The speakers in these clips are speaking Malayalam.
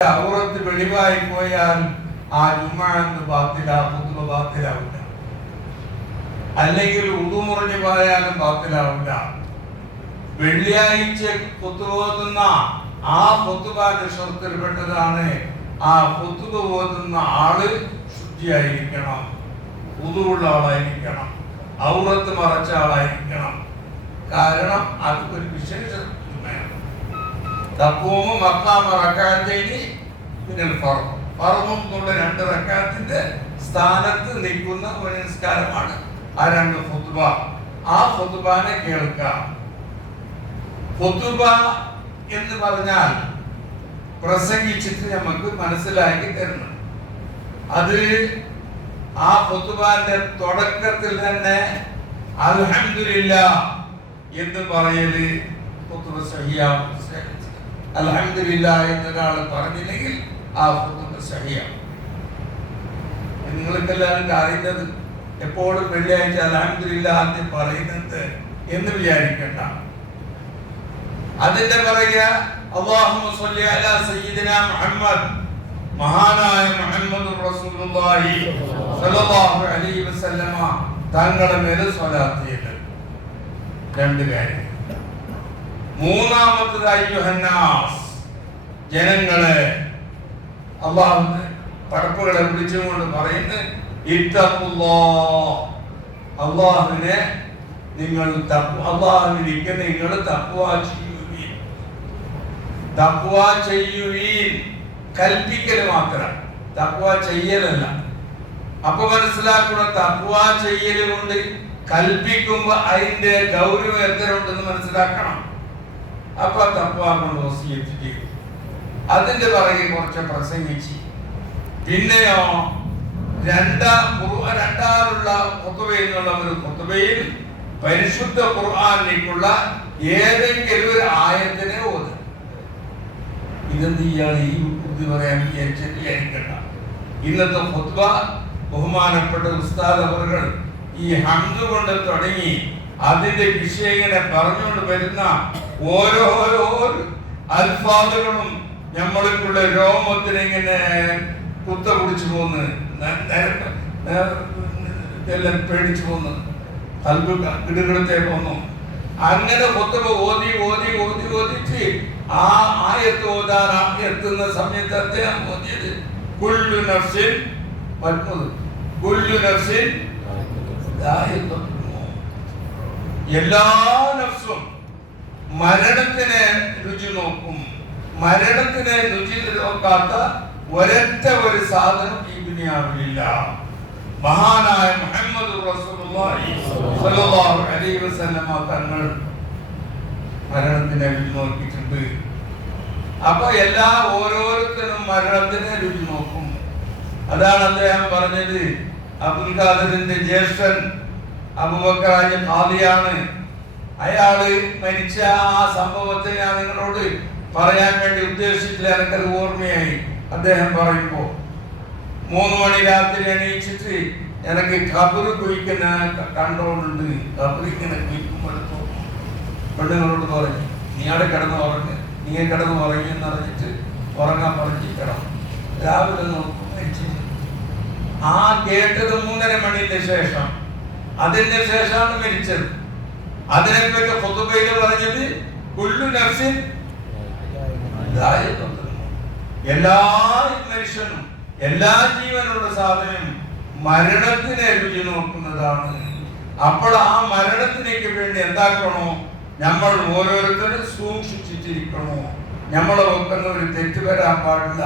ഔറത്ത് വെളിവായി പോയാൽ ആ ജുമുഅ ബാത്തിലാവില്ല. അല്ലെങ്കിൽ ഉദു മുറിഞ്ഞു പോയാലും ബാത്തിലാവില്ല. വെള്ളിയാഴ്ച ഖുത്ബ ഓതുന്ന ആ ഖുത്ബയുടെ ഷർത്തിൽപ്പെട്ടതാണ് ആ ഖുത്ബ ഓതുന്ന ആള് ശുദ്ധിയായിരിക്കണം, ഉദുവുള്ള ആളായിരിക്കണം, ഔറത്ത് മറച്ച ആളായിരിക്കണം. കാരണം അത് ഒരു വിശേഷ തഖൂമു മഖാമ റകഅത്തൈനി മിനൽ ഫർദ്. ഫർദും കൊണ്ട് 2 റകഅത്തിന്റെ സ്ഥാനത്ത് നിൽക്കുന്ന ഒരു നിസ്കാരമാണ് ആ 2 ഖുത്ബ. ആ ഖുത്ബനെ കേൾക്കാം. ഖുത്ബ എന്ന് പറഞ്ഞാൽ പ്രസംഗിച്ചിട്ട് നമുക്ക് മനസ്സിലാക്കി തരണം. അത് ആ ഖുത്ബന്റെ തുടക്കത്തിൽ തന്നെ അൽഹംദുലില്ലാഹ് എന്ന് പറയല് ഖുത്ബ സഹിയാവും. അൽഹംദുലില്ലാഹ് എന്നൊരാൾ പറഞ്ഞില്ലെങ്കിൽ ആ ഖുത്ബ സഹിയാവും. നിങ്ങൾക്കെല്ലാവരും അറിയുന്നത് എപ്പോഴും വെള്ളിയാഴ്ച അൽഹംദുലില്ലാഹ് എന്ന് പറയുന്നത് എന്ന് വിചാരിക്കണ്ട. അതിന്റെ പറയുക അല്ലാഹുമ്മ സ്വല്ലി അലാ സയ്യിദിനാ മുഹമ്മദ്, മഹാനായ മുഹമ്മദ് റസൂലുള്ളാഹി സ്വല്ലല്ലാഹു അലൈഹി വസല്ലമ തങ്ങളുടെ മേൽ സ്വലാത്ത് ചെയ്ത്. 2 കാര്യം. മൂന്നാമത്തത് അയ്യുഹന്നാസ്, ജനങ്ങളെ, അല്ലാഹുവിന്റെ പടപ്പുകളെ വിളിച്ചുകൊണ്ട് പറയുന്നത് ഇത്തഖുല്ലാഹ്, അല്ലാഹുവിനെ നിങ്ങൾ അല്ലാഹുവിലേക്ക് നിങ്ങൾ തഖ്വ ചെയ്യുവീൻ. തഖ്വ ചെയ്യുവീൻ കൽപ്പിക്കൽ മാത്രം, തഖ്വ ചെയ്യലല്ല. അപ്പൊ മനസ്സിലാക്കണം, തഖ്വ ചെയ്യൽ കൊണ്ട് കൽപ്പിക്കുമ്പോ അതിന്റെ ഗൗരവം എത്ര ഉണ്ടെന്ന് മനസ്സിലാക്കണം. അപ്പൊ തഖ്വ കൊണ്ട് വസിയത്ത് ചെയ്യും. അതിന്റെ പുറകെ കുറച്ച് പ്രസംഗിച്ച് പിന്നെയോ രണ്ടാറുള്ള ഖുത്ബ എന്നുള്ള ഒരു ഖുത്ബയിൽ പരിശുദ്ധ ഖുർആനിലേക്കുള്ള ഏതെങ്കിലും ഒരു ആയത്തിനെ ഓത്. ഇതെന്ത് ഇയാൾ ഈ ബുദ്ധി പറയാൻ വിചാരിക്കണ്ട. ഇന്നത്തെ ഖുത്ബ ബഹുമാനപ്പെട്ട ഉസ്താദ് അവറുകൾ ഈ ഹംദ് കൊണ്ട് തുടങ്ങി അതിന്റെ വിഷയങ്ങളെ പറഞ്ഞുകൊണ്ട് വരുന്ന ഓരോരോ അൽഫാദുകളും നമ്മൾക്കുള്ള രോമത്തിന് ഇങ്ങനെ കുത്ത പിടിച്ചു പോന്ന്, എല്ലാം പേടിച്ചു പോന്ന്, കൽബ് കിടുകിടത്തെ പോന്നു. അങ്ങനെ ഖുത്ബ ഓതി ഓതി ഓതി ഓതിച്ച് ആ ആയത്ത് ഓതാൻ എത്തുന്ന സമയത്ത് അദ്ദേഹം ഓതിയത് കുല്ലു നഫ്സിൻ കുല്ലു നഫ്സിൻ എല്ലാ നഫ്സും മരണത്തിനെ രുചി നോക്കും. മരണത്തിനെ രുചി നോക്കാത്ത ഒരൊറ്റ ഒരു സാധനം ഈ ദുനിയാവിലില്ല. മഹാനായ മുഹമ്മദ് റസൂലുള്ളാഹി സ്വല്ലല്ലാഹു അലൈഹി വസല്ലമ തങ്ങൾ മരണത്തിനെ രുചി നോക്കിയിട്ടുണ്ട്. അപ്പൊ ഓരോരുത്തരും മരണത്തിനെ രുചി നോക്കും. അതാണ് അദ്ദേഹം പറഞ്ഞത്. അബ്ദുൽ ഖാദിറിന്റെ ജ്യേഷ്ഠൻ അബൂബക്കർ ഖാദിയാണ്. അയാള് മരിച്ച ആ സംഭവത്തെ ഞാൻ നിങ്ങളോട് പറയാൻ വേണ്ടി ഉദ്ദേശിച്ചില്ല, എനിക്കത് ഓർമ്മയായി. അദ്ദേഹം പറയുമ്പോ 3 മണി രാത്രി എണീച്ചിട്ട് എനിക്ക് ഖബർ കുഴിക്കുന്ന കണ്ടോണ്ടുണ്ട്. ഖബർ ഇങ്ങനെ കുഴിക്കുമ്പോഴത്തോ പെണ്ണുങ്ങളോട് പറഞ്ഞു, നീ അവിടെ കിടന്ന് ഉറങ്ങ്, നീ കിടന്ന് ഉറങ്ങിയെന്ന് അറിഞ്ഞിട്ട് ഉറങ്ങാൻ പറഞ്ഞിരിക്കണം. രാവിലെ നോക്കും മരിച്ചിട്ട്. ആ കേട്ടത് 3:30 മണിന്റെ ശേഷം, അതിന്റെ ശേഷമാണ് മരിച്ചത്. അതിനെപ്പറ്റി ഖുത്ബയിൽ പറഞ്ഞത് കുല്ലു നഫ്സിൻ ദായിഖത്തുൽ മൗത്ത്, എല്ലാ മനുഷ്യനും എല്ലാ ജീവനുള്ള സാധനം മരണത്തിനെ രുചി നോക്കുന്നതാണ്. അപ്പോൾ ആ മരണത്തിലേക്ക് വേണ്ടി എന്താക്കണോ, നമ്മൾ ഓരോരുത്തരും സൂക്ഷിച്ചിരിക്കണോ. നമ്മളെ വെക്കുന്ന ഒരു തെറ്റ് വരാൻ പാടില്ല.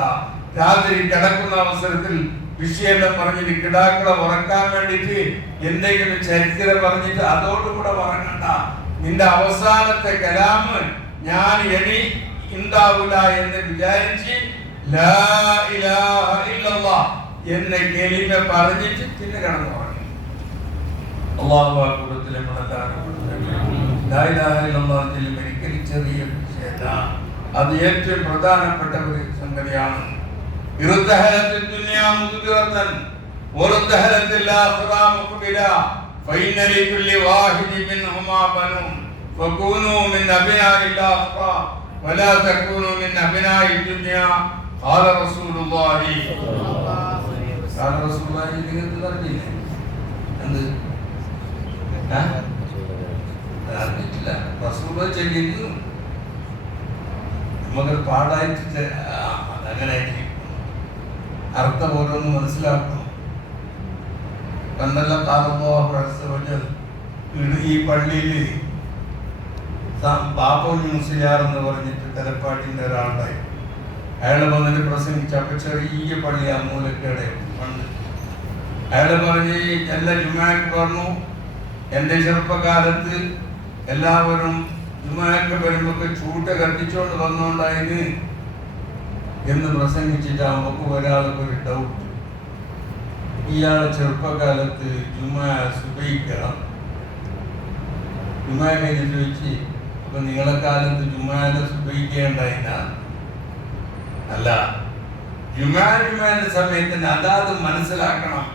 രാത്രി കിടക്കുന്ന അവസരത്തിൽ വിഷയെല്ലാം പറഞ്ഞിട്ട് കിടാക്കളെ ഉറക്കാൻ വേണ്ടിട്ട് എന്തെങ്കിലും ചരിത്രം പറഞ്ഞിട്ട് അതോടുകൂടെ ഉറങ്ങണ്ട. നിന്റെ അവസാനത്തെ കലാമ് ഞാൻ എണി ഉണ്ടാവില്ല എന്ന് വിചാരിച്ച് ലാ ഇലാഹ ഇല്ലല്ലാഹ് എന്ന കലിമ പറഞ്ഞിട്ട് പിന്നെ കിടന്നു ഉറങ്ങി. അല്ലാഹു അക്ബർ. ലാ ഇലാഹ ഇല്ലല്ലാഹ് ഒരിക്കലും ചെറിയ വിഷയമല്ല, അത് ഏറ്റവും പ്രധാനപ്പെട്ട ഒരു സംഗതിയാണ്. ارتحلت الدنيا مدبرة وارتحلت الآخرة مقبلة فإن لكل واحد منهما بنون فكونوا من أبناء الآخرة ولا تكونوا من أبناء الدنيا ഖാല റസൂലുള്ളാഹി ഖാല റസൂലുള്ളാഹി നിങ്ങൾക്ക് അറിയില്ലേ എന്ത് അറിഞ്ഞിട്ടില്ല റസൂലുള്ളാഹി ചൊല്ലിയിരുന്നു നമുക്ക് പാടായിട്ട് അതങ്ങനെ അർത്ഥം ഓരോന്ന് മനസ്സിലാക്കണം. പണ്ടെല്ലാം ഈ പള്ളിയിൽ ബാപ്പുണ്ണി മുസ്ലിയാർ എന്ന് പറഞ്ഞിട്ട് തലപ്പാട്ടിന്റെ ഒരാളുണ്ടായി. അയാൾ വന്നിട്ട് പ്രസംഗിച്ചു. അപ്പൊ ചെറിയ പള്ളി ആ മൂലക്കേടെ പണ്ട്. അയാൾ പറഞ്ഞ് എല്ലാ ജുമാക്ക് പറഞ്ഞു, എൻ്റെ ചെറുപ്പകാലത്ത് എല്ലാവരും ജുമാക്ക് വരുമ്പോ ചൂട്ട കത്തിച്ചോണ്ട് വന്നോണ്ടായിന് എന്ന് പ്രസംഗിച്ചിട്ട് നമുക്ക് ഒരാൾക്ക് ഒരു ഡൗട്ട്. ഇയാളെ ചെറുപ്പകാലത്ത് ജുമാ കഴിഞ്ഞ് ചോദിച്ച്, അപ്പൊ നിങ്ങളെ കാലത്ത് ജുമാനെ സുബഹിക്കേണ്ടായിന? അല്ല, ജുമാന്റെ സമയത്തിന് അതാത് മനസ്സിലാക്കണം.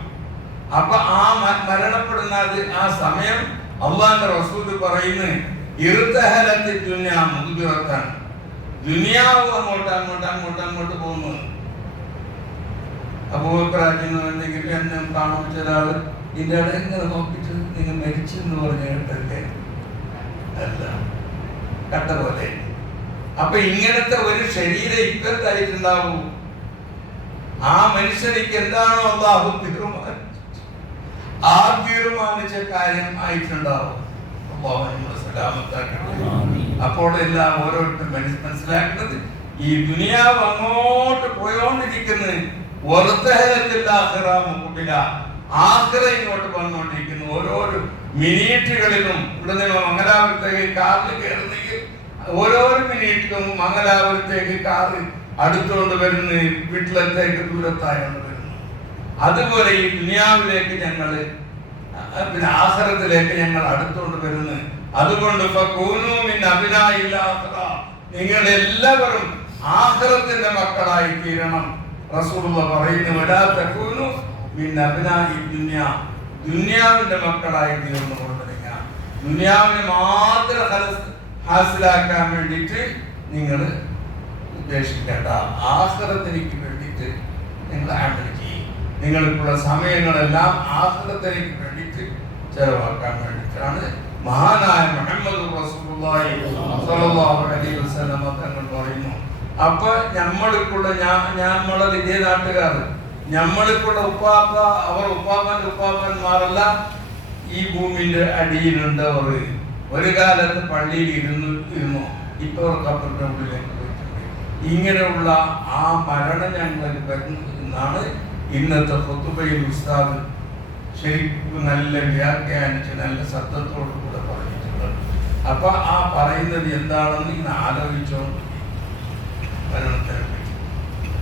അപ്പൊ ആ മരണപ്പെടുന്ന ആ സമയം അള്ളാന്റെ റസൂൽ പറയുന്നു, ഇർതഹലത്തി ദുനിയാ മുദ്ബിറത്താണ്, ദുനിയാവ് അങ്ങോട്ട് പോകുന്നു. അബൂബക്കറിന് എന്തെങ്കിലും എന്നെ കാണാൻ ഒരാള് ഇതിന്റെ ഇടയിൽ ഇങ്ങനെ നോക്കിയിട്ട് നിങ്ങൾ മരിച്ചെന്ന് പറഞ്ഞ കേട്ടല്ലേ? അല്ല, കട്ട പോലെ. അപ്പൊ ഇങ്ങനത്തെ ഒരു ശരീരം ഇപ്പത്തായിട്ടുണ്ടാവൂ. ആ മനുഷ്യനിക്ക് എന്താണോ അല്ലാഹു തീരുമാനിച്ച കാര്യം ആയിട്ടുണ്ടാവും. അപ്പോൾ എല്ലാം ഓരോരുത്തരും മനസ്സിലാക്കുന്നത്, ഈ ദുനിയാവ് അങ്ങോട്ട് പോയോണ്ടിരിക്കുന്നത് ആഖിറ ഇങ്ങോട്ട് വന്നുകൊണ്ടിരിക്കുന്നു. ഓരോരോ മിനിറ്റുകളിലും ഇവിടെ നിന്ന് മംഗലാപുരത്തേക്ക് കാറിൽ കയറുന്നെങ്കിൽ ഓരോരോ മിനിറ്റിലും മംഗലാപുരത്തേക്ക് കാറ് അടുത്തുകൊണ്ട് വരുന്ന വീട്ടിലത്തേക്ക് ദൂരത്തായോണ്ട് വരുന്നു. അതുപോലെ ഈ ദുനിയാവിലേക്ക് ഞങ്ങള് പിന്നെ ആഖിറത്തിലേക്ക് ഞങ്ങൾ അടുത്തുകൊണ്ട് വരുന്നു. അതുകൊണ്ട് നിങ്ങൾ എല്ലാവരും ആഖിറത്തിന്റെ മക്കളായി തീരണം. റസൂലുള്ളാഹി പറയുന്നു, വലാ തകൂനു മിൻ അബ്നാഇ ദുനിയ, ദുനിയാവിന്റെ മക്കളായി തീർന്നുകൊണ്ടിരിക്കുക. ദുനിയാവിനെ മാത്രം ഹാസിലാക്കാൻ വേണ്ടിയിട്ട് നിങ്ങൾ ഉദ്ദേശിക്കേണ്ട, ആഖിറത്തിലേക്ക് വേണ്ടിയിട്ട് നിങ്ങൾ അമൽ ചെയ്യും. നിങ്ങൾക്കുള്ള സമയങ്ങളെല്ലാം ആഖിറത്തിലേക്ക് വേണ്ടിയിട്ട് ചെലവാക്കാൻ വേണ്ടിയിട്ടാണ് മഹാനായ മുഹമ്മദ് റസൂലുള്ളാഹി സ്വല്ലല്ലാഹു അലൈഹി വസല്ലം തങ്ങൾ പറയുന്നു. അപ്പൊ നമ്മൾക്കുള്ള നമ്മളെ ഇതേ നാട്ടുകാർ, നമ്മൾക്കുള്ള ഉപ്പാപ്പ, അവർ ഉപ്പാപ്പന്മാരല്ല ഈ ഭൂമിന്റെ അടിയിലുണ്ടവർ. ഒരു കാലത്ത് പള്ളിയിൽ ഇരുന്നു, ഇപ്പൊ അവർ കപ്പലിന്റെ ഉള്ളിലേക്ക് പോയിട്ടുണ്ട്. ഇങ്ങനെയുള്ള ആ മരണം ഞങ്ങൾക്ക് വരുന്നു എന്നാണ് ഇന്നത്തെ ഖുതുബയിൽ ഉസ്താദ് ശരിക്കും നല്ല വ്യാഖ്യാനിച്ച് നല്ല ശബ്ദത്തോടു കൂടെ പറഞ്ഞിട്ടുള്ളത്. അപ്പൊ ആ പറയുന്നത് എന്താണെന്ന് ഇന്ന് ആലോചിച്ചോണ്ട്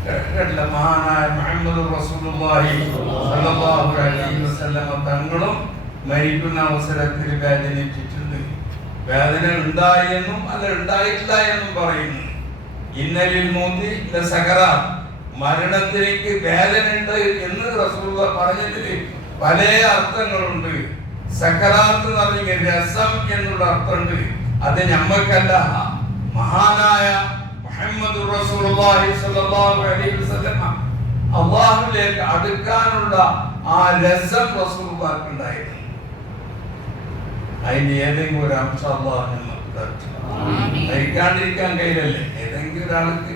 കേട്ടില്ല. മഹാനായ മുഹമ്മദ് റസൂലുള്ളാഹി സ്വല്ലല്ലാഹു അലൈഹി വസല്ലം തങ്ങളും മരിക്കുന്ന അവസരത്തിൽ വേദനിച്ചിട്ടുണ്ട്. വേദന ഉണ്ടായി എന്നും അല്ല ഉണ്ടായിട്ടില്ല എന്നും പറയുന്നു. ഇന്നലിൽ മൗതി ലസകറാത്ത്, മരണത്തിലേക്ക് വേദന ഉണ്ട് എന്ന് റസൂലുള്ളാഹി പറഞ്ഞതിൽ പല അർത്ഥങ്ങളുണ്ട്. സക്കറാത്ത് എന്ന് പറഞ്ഞ രസം എന്നുള്ള അർത്ഥമുണ്ട്. അത് നമ്മൾക്കല്ല, മഹാനായ മുഹമ്മദ് റസൂലുള്ളാഹി സ്വല്ലല്ലാഹു അലൈഹി വസല്ലം അല്ലാഹുവിലേക്ക് അടുക്കാനുള്ള ആ രസം റസൂലുള്ളാഹിക്ക് ഉണ്ടായിരുന്നു. അതിന് ഏതെങ്കിലും ഒരു അംശം അല്ലാഹു നമുക്ക് തരും. മരിക്കാണ്ടിരിക്കാൻ കഴിയില്ലല്ലേ? ഏതെങ്കിലും ഒരാൾക്ക്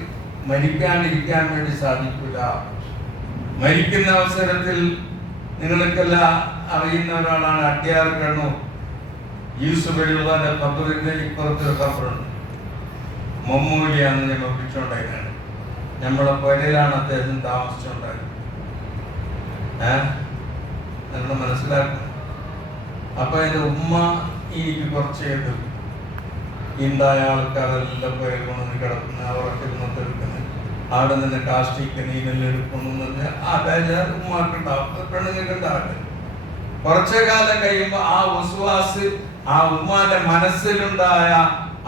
മരിക്കാണ്ടിരിക്കാൻ വേണ്ടി സാധിക്കില്ല. മരിക്കുന്ന അവസരത്തിൽ നിങ്ങൾക്കെല്ലാം അറിയുന്ന ഒരാളാണ് അട്ടിയാർ കണ്ണൂർ യൂസുഫ് അലിയുടെ ഖബറിന്റെ ഇപ്പുറത്തൊരു ഖബറുണ്ട്. മമ്മൂലിയാന്ന് ഞങ്ങൾ വിളിച്ചോണ്ടായിരുന്നു. നമ്മളെ പുരയിലാണ് അദ്ദേഹം താമസിച്ചോണ്ടായിരുന്നത്. നിങ്ങൾ മനസ്സിലാക്കും. അപ്പൊ എന്റെ ഉമ്മ എനിക്ക് കുറച്ച് കേട്ടു. ഇന്തായ ആൾക്കാരെല്ലാം പുരയിൽ കൊണ്ടുവന്ന് കിടക്കുന്ന, അവരൊക്കെ എടുക്കുന്നത്, അവിടെ നിന്ന് കാഷ്ടിക്ക് നീനെല്ലാം എടുക്കുന്നു. ആ ബേജാറ് ഉമ്മാക്കുണ്ടാവും, പെണ്ണുങ്ങൾക്ക് ഉണ്ടാവട്ടെ. കുറച്ചു കാലം കഴിയുമ്പോ ആ വസ്വാസ്, ആ ഉമ്മാന്റെ മനസ്സിലുണ്ടായ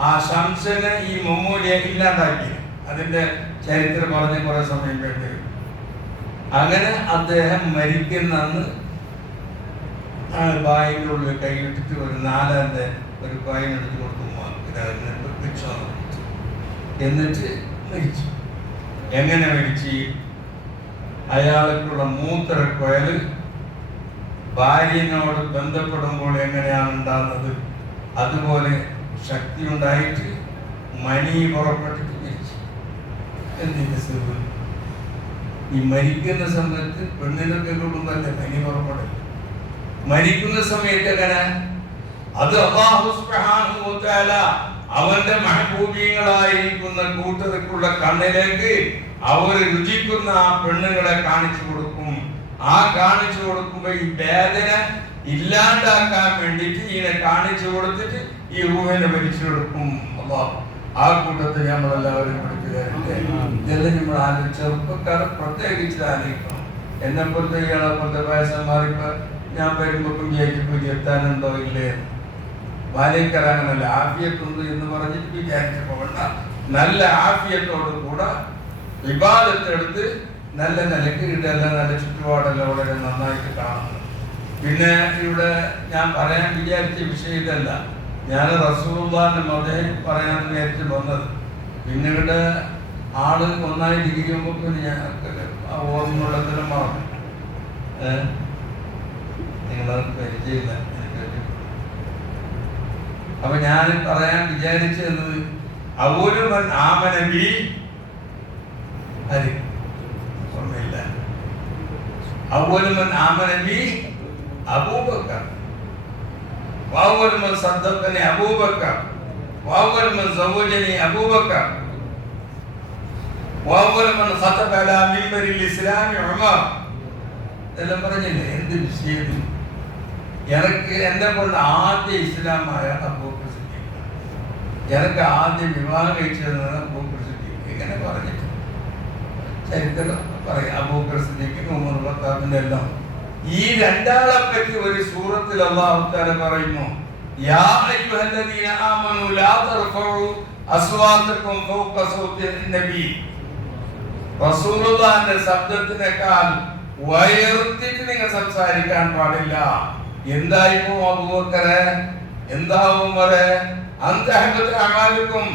ആ ശംസനെ ഈ മമ്മൂലിയെ ഇല്ലാണ്ടാക്കി. അതിന്റെ ചരിത്രം പറഞ്ഞ് കുറെ സമയം വേണ്ടി വരും. അങ്ങനെ അദ്ദേഹം മരിക്കുന്ന അന്ന് ബായിന്റെ ഉള്ളിൽ കൈയിട്ടിട്ട് ഒരു 4 ഒരു കോയിൻ എടുത്ത് കൊടുത്തു. എന്നിട്ട് മരിച്ചു. എങ്ങനെ മരിച്ചു? അയാൾക്കുള്ള മൂത്രക്കുഴൽ ഭാര്യനോട് ബന്ധപ്പെടുമ്പോൾ എങ്ങനെയാണ് ഉണ്ടാകുന്നത് അതുപോലെ ശക്തി ഉണ്ടായിട്ട് മണി പുറപ്പെട്ടിട്ട് മരിച്ചു. എന്തിന്റെ സുഖം? ഈ മരിക്കുന്ന സമയത്ത് പെണ്ണിനൊക്കെ കൊടുക്കുമ്പല്ലേ മണി പുറപ്പെടും. മരിക്കുന്ന സമയത്ത് എങ്ങനെ? അത് അല്ലാഹു സുബ്ഹാനഹു വ തആല അവന്റെ മഹബൂബീങ്ങളായിരിക്കുന്ന കൂട്ടർക്കുള്ള കണ്ണിലേക്ക് അവർ രുചിക്കുന്ന ആ പെണ്ണുങ്ങളെ കാണിച്ചു കൊടുക്കും. ആ കാണിച്ചു കൊടുക്കുമ്പോ ഈ വേദന ഇല്ലാണ്ടാക്കാൻ വേണ്ടിയിട്ട് ഇതിനെ കാണിച്ചു കൊടുത്തിട്ട് ഈ റൂഹിനെ വലിച്ചു കൊടുക്കും. അല്ലാഹു ആ കൂട്ടത്തിൽ നമ്മളെല്ലാവരും പഠിപ്പിക്കാറുണ്ട്. ഇതെല്ലാം നമ്മൾ ചെറുപ്പക്കാർ പ്രത്യേകിച്ച് ആലോചിക്കണം. എന്നെ പോലത്തെ ഇയാളെ പോലത്തെ വയസ്സന്മാർക്ക് ഞാൻ വരുമ്പോൾ വിചാരിച്ചപ്പോൾ എത്താനുണ്ടോ ഇല്ലേ? വാലിക്കറാങ്ങനല്ല ആഫിയത്തുണ്ട് എന്ന് പറഞ്ഞിട്ട് വിചാരിച്ചപ്പോ വേണ്ട, നല്ല ആഫിയത്തോട് കൂടെ വിവാദത്തെടുത്ത് നല്ല നിലക്ക് ഇതെല്ലാം നല്ല ചുറ്റുപാടെല്ലാം വളരെ നന്നായിട്ട് കാണുന്നു. പിന്നെ ഇവിടെ ഞാൻ പറയാൻ വിചാരിച്ച വിഷയം ഇതല്ല. ഞാൻ റസൂലുള്ളാഹിന്റെ മതം പറയാൻ വിചാരിച്ച് വന്നത്. പിന്നെ ഇവിടെ ആള് ഒന്നായിട്ട് ഇരിക്കുമ്പോൾ പിന്നെ ഞാൻ ഓർമ്മയുള്ളതിനും മറന്നു. നിങ്ങളത് പരിചയമില്ല. അപ്പൊ ഞാൻ പറയാൻ വിചാരിച്ചത് അവലുമൻ ആമനബി ഓർമ്മയില്ല. അവലുമൻ ആമനബി അബൂബക്കർ, വഅവലുമൻ സദ്ദഖനി അബൂബക്കർ, വഅവലുമൻ സവ്വജനി അബൂബക്കർ, വഅവലുമൻ ഖതബ അലാ മിമ്പറിൽ ഇസ്ലാമി ഉമർ. എല്ലാം പറഞ്ഞില്ലേ? എന്ത് വിഷയം? എനിക്ക് എന്നെ കൊണ്ട് ആദ്യ ഇസ്ലാമായ അബൂബക്കർ സിദ്ദീഖ്, എനിക്ക് ആദ്യം വിവാഹം കഴിച്ചത് അബൂബക്കർ സിദ്ദീഖ്. ഇങ്ങനെ പറഞ്ഞിട്ട് ചരിത്രം പറയാം. അബൂബക്കർ സിദ്ദീഖ്, ഉമർ ഖത്താബിന്റെ എല്ലാം. ഈ രണ്ടാളെ പറ്റി ഒരു സൂറത്തിൽ അല്ലാഹു തആല പറയുന്നു, യാ അയ്യുഹല്ലദീന ആമനൂ ലാ തർഫഉ അസ്വാതകും ഫൗക സൗതി നബി. റസൂലുള്ളാഹിന്റെ ശബ്ദത്തിനേക്കാൾ ഉയർത്തിയിട്ട് നിങ്ങൾ സംസാരിക്കാൻ പാടില്ല. എന്തായിരുന്നു അബൂബക്കറെ? എന്താവും വരെ അന്തഹബത്ത് അമാലുക്കും,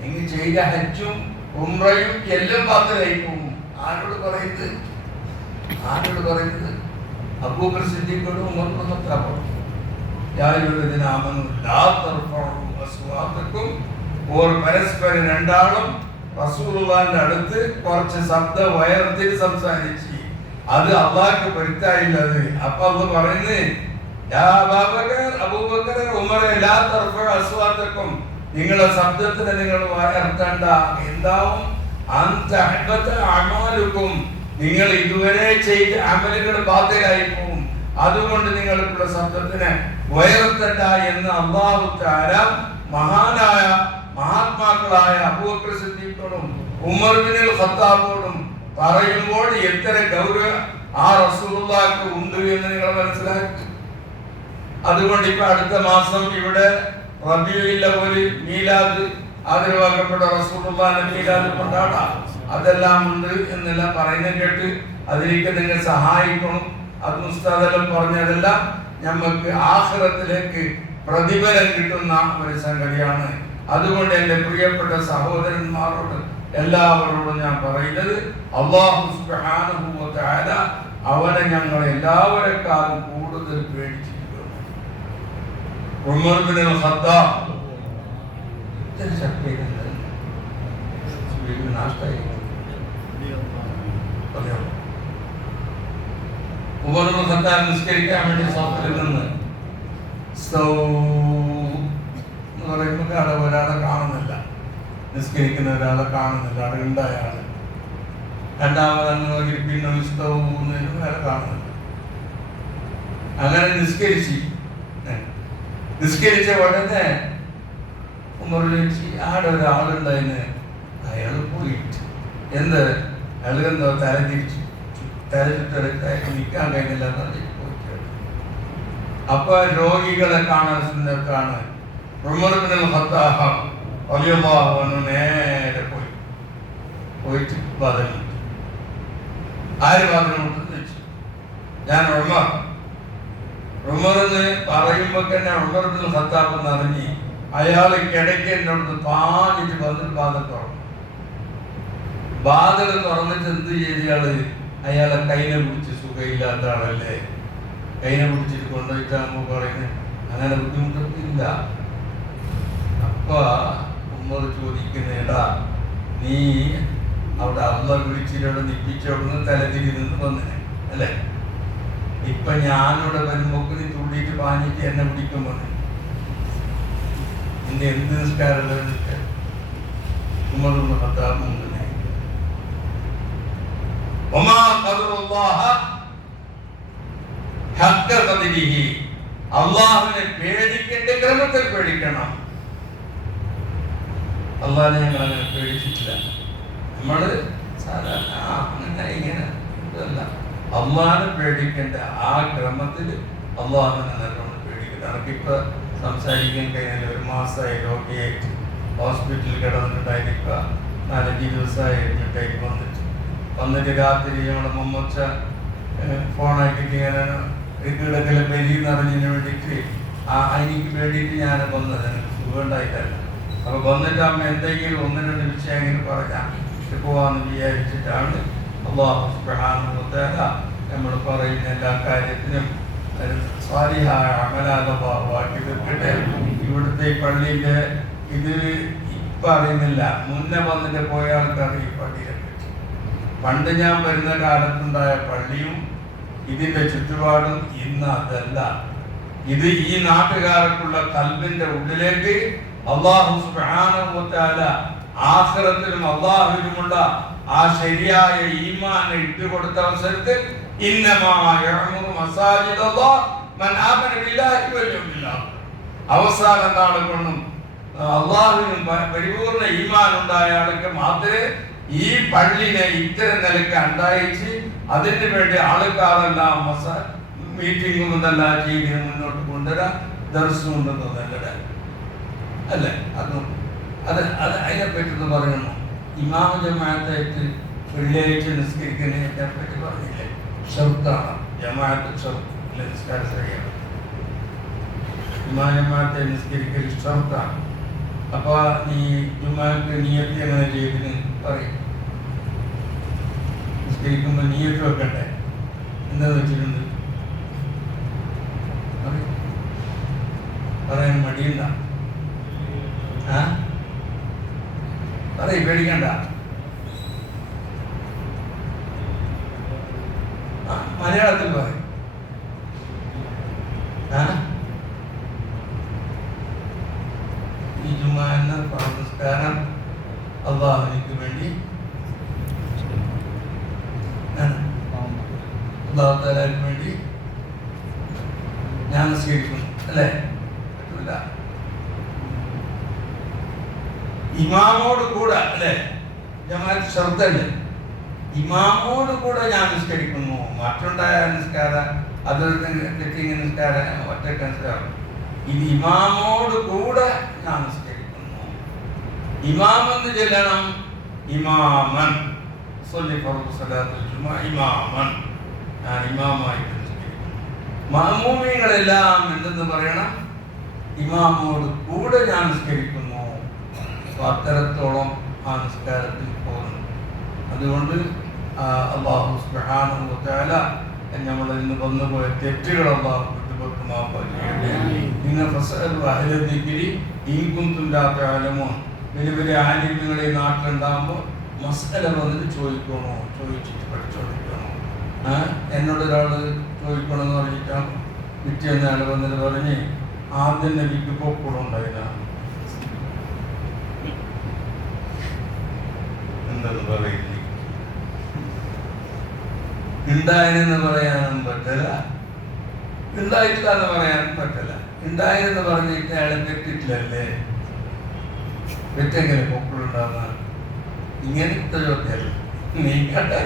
നിങ്ങൾ ചെയ്ത ഹജ്ജും ഉംറയും എല്ലാം ബാത്തിലായിരിക്കും. ആരോട് പറയുന്നത്? ആരോട് പറയുന്നത്? അബൂബക്കർ സിദ്ദീഖോടും ഉമർ ഖത്താബോടും. പരസ്പരം രണ്ടാളും റസൂലുള്ളാഹിന്റെ അടുത്ത് കുറച്ച് ശബ്ദം ഉയർത്തി സംസാരിച്ച് അത് അള്ളാഹ്ക്ക് പൊരുത്തായില്ലത്. അപ്പൊ അത് പറയുന്നത്, അബൂബക്കർ ഉമറെ ലാ തർഫഉ അസ്വാതകും, നിങ്ങളുടെ ശബ്ദത്തിന് നിങ്ങൾ ഉയർത്തണ്ട. എന്താവും? അന്തഹബത്ത അമാലുക്കും, നിങ്ങൾ ഇതുവരെ ചെയ്ത അമലുകൾ ബാത്തിലായി പോകും. അതുകൊണ്ട് നിങ്ങൾക്കുള്ള ശബ്ദത്തിന് ഉയർത്തണ്ട എന്ന് അല്ലാഹു തആല മഹാനായ മഹാത്മാക്കളായ അബൂബക്കർ സിദ്ദീഖോടും ഉമർ ഇബ്നുൽ ഖത്താബോടും പറയുമ്പോൾ എത്ര ഗൗരവം ആ റസൂലുള്ളാഹിക്ക് ഉണ്ട് എന്ന് നിങ്ങൾ മനസ്സിലാക്കി. അതുകൊണ്ട് ഇപ്പൊ അടുത്ത മാസം ഇവിടെ റബീഉൽ അവ്വൽ മീലാദ് ആദരവാക്കപ്പെട്ട റസൂലുള്ളാഹിന്റെ മീലാദ് കൊണ്ടാടാം. അതെല്ലാം ഉണ്ട് എന്നെല്ലാം പറയുന്നത് കേട്ട് അതിലേക്ക് നിങ്ങൾ സഹായിക്കണം. അത് ഉസ്താദെല്ലാം പറഞ്ഞതെല്ലാം നമുക്ക് ആഖിറത്തിലേക്ക് പ്രതിഫലം കിട്ടുന്ന ഒരു സംഗതിയാണ്. അതുകൊണ്ട് എൻ്റെ പ്രിയപ്പെട്ട സഹോദരന്മാരോട് എല്ലാവരോടും ഞാൻ പറയുന്നത്, അല്ലാഹു സുബ്ഹാനഹു വ തആല അവനെ ഞങ്ങൾ എല്ലാവരെക്കാളും കൂടുതൽ പേടിച്ചിരിക്കുന്നു. ഉമർ ഇബ്നുൽ ഖത്താബ് ഉമർ ഇബ്നുൽ ഖത്താബ് നിസ്കരിക്കാൻ വേണ്ടി സഫറിൽ നിന്ന് പറയുമ്പോൾ അവിടെ ഒരാളെ കാണുന്നില്ല, നിസ്കരിക്കുന്ന ഒരാളെ കാണുന്നില്ല. അവിടെ ഉണ്ടായ ആള് രണ്ടാമതെന്ന് പിന്നെ വേറെ കാണുന്നില്ല. അങ്ങനെ നിസ്കരിച്ച ഉടനെ ഉമർ ചോദിച്ചു, ആടെ ഒരാളുണ്ടായിന്, അയാൾ പോയിട്ട് എന്ത് അയാളെന്തോ തലചുറ്റെടുത്ത് നിൽക്കാൻ കഴിഞ്ഞില്ല എന്ന് പോയിട്ട്. അപ്പൊ രോഗികളെ കാണാൻ സുന്നത്താണ്. ഉമർ ഇബ്നുൽ ഖത്താബ് റളിയല്ലാഹു അൻഹു നേരെ പോയിട്ട് വാതിൽ. ആര് വാതിലുണ്ടെന്ന് ചോദിച്ചു. ഞാൻ ഉമർന്ന് പറയുമ്പോ തന്നെ ഉമർ ഇബ്നുൽ ഖത്താബ് എന്ന് അറിഞ്ഞ് അയാൾ കിടക്ക് എന്നോട് പാഞ്ഞിട്ട് വന്നിട്ട് വാതിൽ തുറന്നു. വാതിൽ തുറന്നിട്ട് എന്ത് ചെയ്തയാള് അയാളെ കൈനെ പിടിച്ച് സുഖമില്ലാത്ത ആളല്ലേ, കൈനെ പിടിച്ചിട്ട് കൊണ്ടുപോയിട്ടാകുമ്പോ പറയുന്നത് അങ്ങനെ ബുദ്ധിമുട്ടൊന്നുമില്ല. അപ്പൊ ഉമ്മർ ചോദിക്കുന്നേടാ, നീ അവിടെ അള്ള വിളിച്ചിട്ടവിടെ നിപ്പിച്ചവിടുന്ന് തലതിരി നിന്ന് വന്നിനെ അല്ലേ, ഇപ്പൊ ഞാനിവിടെ വരുമ്പോക്ക് നീ തുള്ളിയിട്ട് പാഞ്ഞിട്ട് എന്നെ പിടിക്കും വന്നു, നിന്റെ എന്ത് നിസ്കാരമുള്ള ഉമ്മർ ഖത്താബ് മുന്നിനെ അള്ളാഹുവിനെ പേടിക്കേണ്ട ക്രമത്തിൽ പേടിക്കണം. അള്ളാഹിനെ ഞങ്ങൾ അങ്ങനെ പേടിച്ചിട്ടില്ല. നമ്മള് സാധാരണ അങ്ങനെ ഇങ്ങനെ ഇതല്ല, അള്ളാഹിനെ പേടിക്കേണ്ട ആ ക്രമത്തിൽ അള്ളാഹുവിനെ നല്ലോണം പേടിക്കണം. നമുക്കിപ്പോ സംസാരിക്കാൻ കഴിഞ്ഞാൽ 1 മാസമായി രോഗിയായിട്ട് ഹോസ്പിറ്റലിൽ കിടന്നിട്ടുണ്ടായിരിക്കുക, 4-5 ദിവസമായി കഴിഞ്ഞിട്ടേക്ക് വന്നിട്ട് രാത്രി നമ്മുടെ മമ്മച്ച ഫോണാക്കിയിട്ട് ഇങ്ങനെ കിടക്കലെ പെരിന്ന് അറിഞ്ഞതിന് വേണ്ടിയിട്ട് എനിക്ക് വേണ്ടിയിട്ട് ഞാൻ വന്നത്, എനിക്ക് സുഖം ഉണ്ടായിട്ടല്ല. അപ്പൊ വന്നിട്ട് അമ്മ എന്തെങ്കിലും 1-2 വിഷയം ഇങ്ങനെ പറഞ്ഞാൽ പോവാന്ന് വിചാരിച്ചിട്ടാണ് അല്ലാഹു സുബ്ഹാനഹു വ തആല നമ്മൾ പറയുന്ന എല്ലാ കാര്യത്തിനും സ്വാലിഹായ അമലാക്കി തീർക്കട്ടെ. ഇവിടുത്തെ പള്ളിയിലെ ഇത് ഇപ്പൊ അറിയുന്നില്ല, മുന്നേ വന്നിട്ട് പോയ ആൾക്കാർ ഈ പള്ളിയെ പറ്റി. പണ്ട് ഞാൻ വരുന്ന കാലത്തുണ്ടായ പള്ളിയും ഇതിന്റെ ചുറ്റുപാടും ഇന്ന് അതല്ല. ഇത് ഈ നാട്ടുകാർക്കുള്ള കൽബിന്റെ ഉള്ളിലേക്ക് അല്ലാഹു സുബ്ഹാനഹു വ തആല ആഖിറത്തിലും അല്ലാഹുവിലുമുള്ള ആ ശരിയായ ഈമാനെ ഇട്ടുകൊടുത്ത അവസരത്തിൽ ഇന്നമാ യഅ്മുറു മസാജിദല്ലാഹ് മൻ ആമന ബില്ലാഹി വൽ യൗമിൽ ആഖിർ, അവസാന നാളുകൊണ്ടും അല്ലാഹുവിനും പരിപൂർണ്ണ ഈമാൻ ഉണ്ടായ ആൾക്ക് മാത്രമേ ഈ പള്ളിനെ ഇത്തരം നിലയ്ക്ക് ഉണ്ടായിച്ച് അതിന് വേണ്ടി ആൾക്കാരെല്ലാം മീറ്റിംഗും ഇതെല്ലാം ചെയ്ത് മുന്നോട്ട് കൊണ്ടുവരാൻ ദർശനം ഉണ്ടെന്ന് നല്ലത് അല്ലേ. അത് അതിനെപ്പറ്റി പറയണോ? ഇമാമ ജമാഅത്തായിട്ട് വെള്ളിയാഴ്ച നിസ്കരിക്കുന്നതിനെ പറ്റി പറഞ്ഞില്ലേ, ഷർത്താണ് ജമാഅത്ത് ഷർത്ത്, നിസ്കാരം ശരിയാണ്. ഇമാമ ജമാഅത്തെ നിസ്കരിക്കൽ ഷർത്താണ്. അപ്പൊ നീ ജുമാക്ക് നിയത്ത് എങ്ങനെ ചെയ്തിന് പറയും, നിസ്കരിക്കുമ്പോ നിയത്ത് വെക്കണ്ടേ, എന്താ വെച്ചിട്ടുണ്ട് പറയാൻ മടിയുണ്ട, പറയും പേടിക്കണ്ട. മലയാളത്തിൽ പറയും. ഈ ജുമാ എന്ന നമസ്കാരം അള്ളാഹുവിന് വേണ്ടി അള്ളാഹു തആലയ്ക്ക് വേണ്ടി ഞാൻ നിസ്കരിക്കുന്നു അല്ലേ, പറ്റൂല. ഇമാമോട് കൂടെ അല്ലേ, ജമാഅത്ത് ഷർത്തല്ലേ, ഇമാമോട് കൂടെ ഞാൻ നിസ്കരിക്കുന്നു. മറ്റുണ്ടായ നിസ്കാരം അത് തെറ്റിങ് നിസ്കാരം ഒറ്റക്ക് നിസ്കാരം, ഇത് ഇമാമോട് കൂടെ ഞാൻ നിസ്കരിക്കുന്നു. ഇമാമെന്ന് ചെല്ലണം, ഇമാമൻ ഇമാമൻ, ഞാൻ ഇമാമായിട്ട് നിസ്കരിക്കുന്നു. മഅ്മൂമീങ്ങളെല്ലാം എന്തെന്ന് പറയണം, ഇമാമോട് കൂടെ ഞാൻ നിസ്കരിക്കുന്നു. അത്തരത്തോളം ആ നിസ്കാരത്തിൽ പോകുന്നു. അതുകൊണ്ട് അല്ലാഹു സുബ്ഹാനഹു വ തആല നമ്മൾ ഇന്ന് വന്നുപോയ തെറ്റുകൾ അല്ലാഹു വിട്ടുപൊറുമാറാകട്ടെ. നിങ്ങൾ ഫസഅലു അഹ്ല ദിക്രി ഇൻ കുൻതും ലാ തഅലമൂൻ, വലിയ വലിയ ആലിമുകളെ നാട്ടിലുണ്ടാകുമ്പോൾ മസ്അല വന്നിട്ട് ചോദിക്കണോ, ചോദിച്ചിട്ട് പഠിച്ചോണ്ടിരിക്കണോ. എന്നോടൊരാൾ ചോദിക്കണമെന്ന് പറഞ്ഞിട്ടാണ് പിറ്റേന്നാൾ വന്നിട്ട് പറഞ്ഞ് ആദ്യം നബിക്ക് പൊക്കൂടം ഉണ്ടായതാണ് എന്തെന്ന് പറയില്ല. ഉണ്ടായെന്ന് പറയാനും പറ്റില്ല, ഉണ്ടായിട്ടില്ല എന്ന് പറയാനും പറ്റില്ല. ഉണ്ടായെന്ന് പറഞ്ഞിട്ട് അയാളെ തെറ്റിട്ടില്ലല്ലേ, തെറ്റെങ്ങനെ പൊക്കളുണ്ടാകുന്ന ഇങ്ങനത്തെ ചോദ്യമല്ല. നിങ്ങളുടെ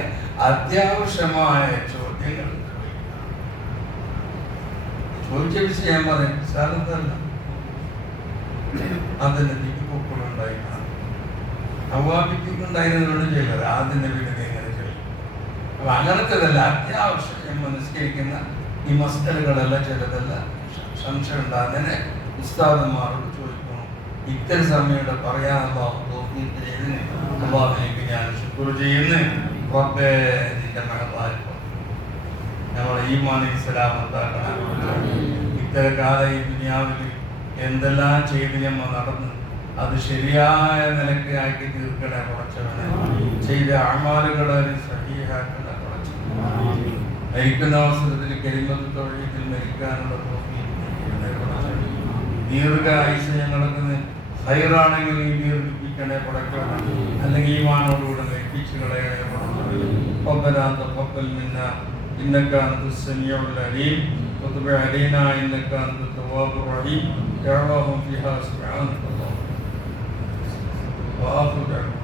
അത്യാവശ്യമായ ചോദ്യങ്ങൾ ചോദിച്ച വിഷയം പറയും സാധനല്ല. അതിന് നീക്ക് പൊക്കളുണ്ടായിട്ടാണ് അവ്വാബിക്കുണ്ടായിരുന്നതുകൊണ്ട് ചെയ്യരുത്. ആദ്യം വീട്ടിൽ എങ്ങനെ ചെയ്യും. അപ്പൊ അങ്ങനത്തേതല്ല, അത്യാവശ്യം നിസ്കരിക്കുന്ന ഈ മസ്കലുകളല്ല, ചിലതല്ല സംശയം ഉണ്ടാകുന്നതിനെ ഉസ്താദന്മാരോട് ചോദിക്കണം. ഇത്തരം സമയത്ത് പറയാൻ അള്ളാഹുവിലേക്ക് ഞാൻ ശുക്ർ ചെയ്യുന്നു. റബ്ബേ നിന്റെ മഹബാരിക്കും നമ്മളെ ഈമാനിൽ സലാമത്താക്കണം. ഇത്തരം കാലം ഈ ദുനിയാവിൽ എന്തെല്ലാം ചെയ്ത് നമ്മൾ നടന്ന് അത് ശരിയായ നിലക്ക് ആക്കി തീർക്കണേ കുറച്ചവനെ. ചെയ്ത അമാലുകളെ സഹീഹാക്കണ കുറച്ചവനെ. മരിക്കുന്ന അവസരത്തിൽ കലിമത്ത് തൗഹീദിൽ മരിക്കാനുള്ള ദീർഘായുസ് ഞങ്ങൾക്ക് ഹൈറാണെങ്കിൽ ദീർഘിപ്പിക്കണേ പടക്കണം. അല്ലെങ്കിൽ ഈമാനോടുകൂടെ മരിപ്പിച്ചു കളയണേ പടക്കണം. ربنا تقبل منا إنك أنت السميع العليم وتب علينا إنك أنت التواب الرحيم. دعواهم فيها سبحانك اللهم وآخر دعواهم